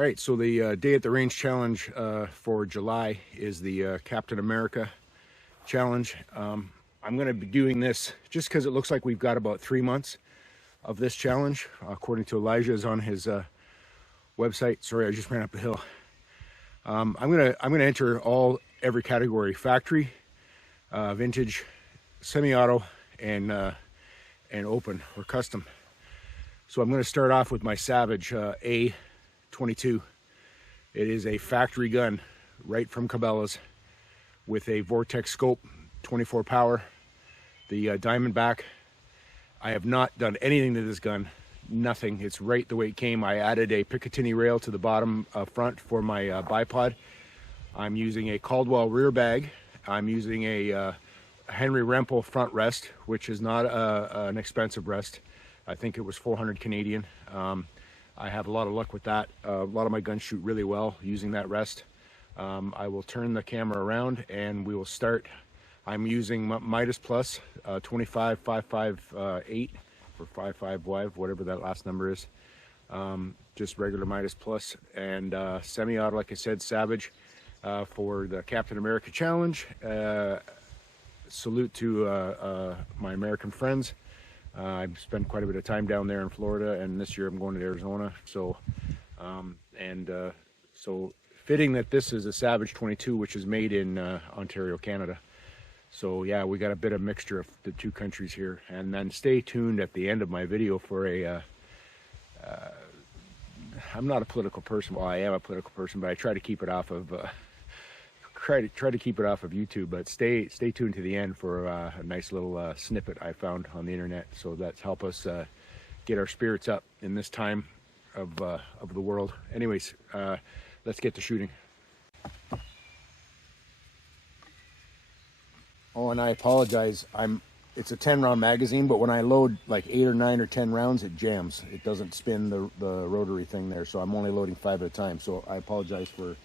right, so the Day at the Range Challenge for July is the Captain America Challenge. I'm going to be doing this just because it looks like we've got about 3 months of this challenge, according to Elijah is on his website. Sorry, I just ran up the hill. I'm gonna enter every category: factory, vintage, semi-auto, and open or custom. So I'm going to start off with my Savage A22. It is a factory gun right from Cabela's with a Vortex scope, 24 power, the Diamondback. I have not done anything to this gun, nothing. It's right the way it came. I added a Picatinny rail to the bottom front for my bipod. I'm using a Caldwell rear bag. I'm using a Henry Rempel front rest, which is not an expensive rest. I think it was 400 Canadian. I have a lot of luck with that. A lot of my guns shoot really well using that rest. I will turn the camera around and we will start. I'm using Midas Plus 25558 or 55 whatever that last number is. Just regular Midas Plus and semi-auto, like I said, Savage for the Captain America Challenge. Salute to my American friends. I've spent quite a bit of time down there in Florida, and this year I'm going to Arizona. So, so fitting that this is a Savage 22, which is made in Ontario, Canada. So yeah, we got a bit of mixture of the two countries here. And then stay tuned at the end of my video for a. I'm not a political person. Well, I am a political person, but I try to keep it off of. Try to keep it off of YouTube, but stay tuned to the end for a nice little snippet I found on the internet. So that's help us get our spirits up in this time of the world. Anyways, let's get to shooting. Oh, and I apologize. It's a 10-round magazine, but when I load like 8 or 9 or 10 rounds, it jams. It doesn't spin the rotary thing there, so I'm only loading 5 at a time. So I apologize for.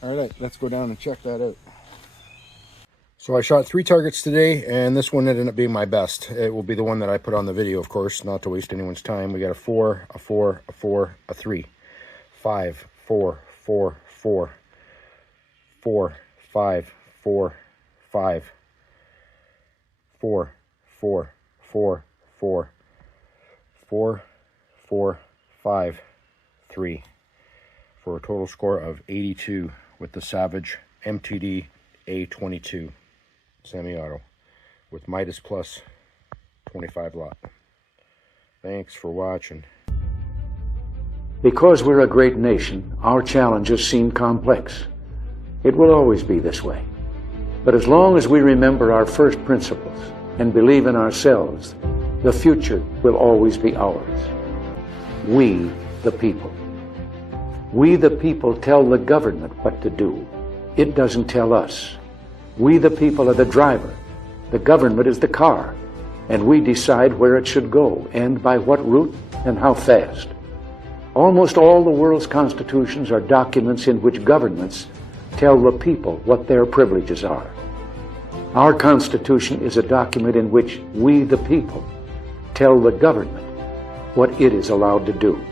All right, let's go down and check that out. So I shot 3 targets today, and this one ended up being my best. It will be the one that I put on the video, of course, not to waste anyone's time. We got a 4, a 4, a 4, a 3, 5, 4, 4, 4, 4, 5, 4, 5, 4, 4, 4, 4, 4, 4, 5, 3, for a total score of 82 with the Savage MTD A22 semi-auto with Midas Plus 25 lot. Thanks for watching. Because we're a great nation, our challenges seem complex. It will always be this way. But as long as we remember our first principles and believe in ourselves, the future will always be ours. We, the people. We, the people, tell the government what to do. It doesn't tell us. We, the people, are the driver. The government is the car. And we decide where it should go and by what route and how fast. Almost all the world's constitutions are documents in which governments tell the people what their privileges are. Our Constitution is a document in which we, the people, tell the government what it is allowed to do.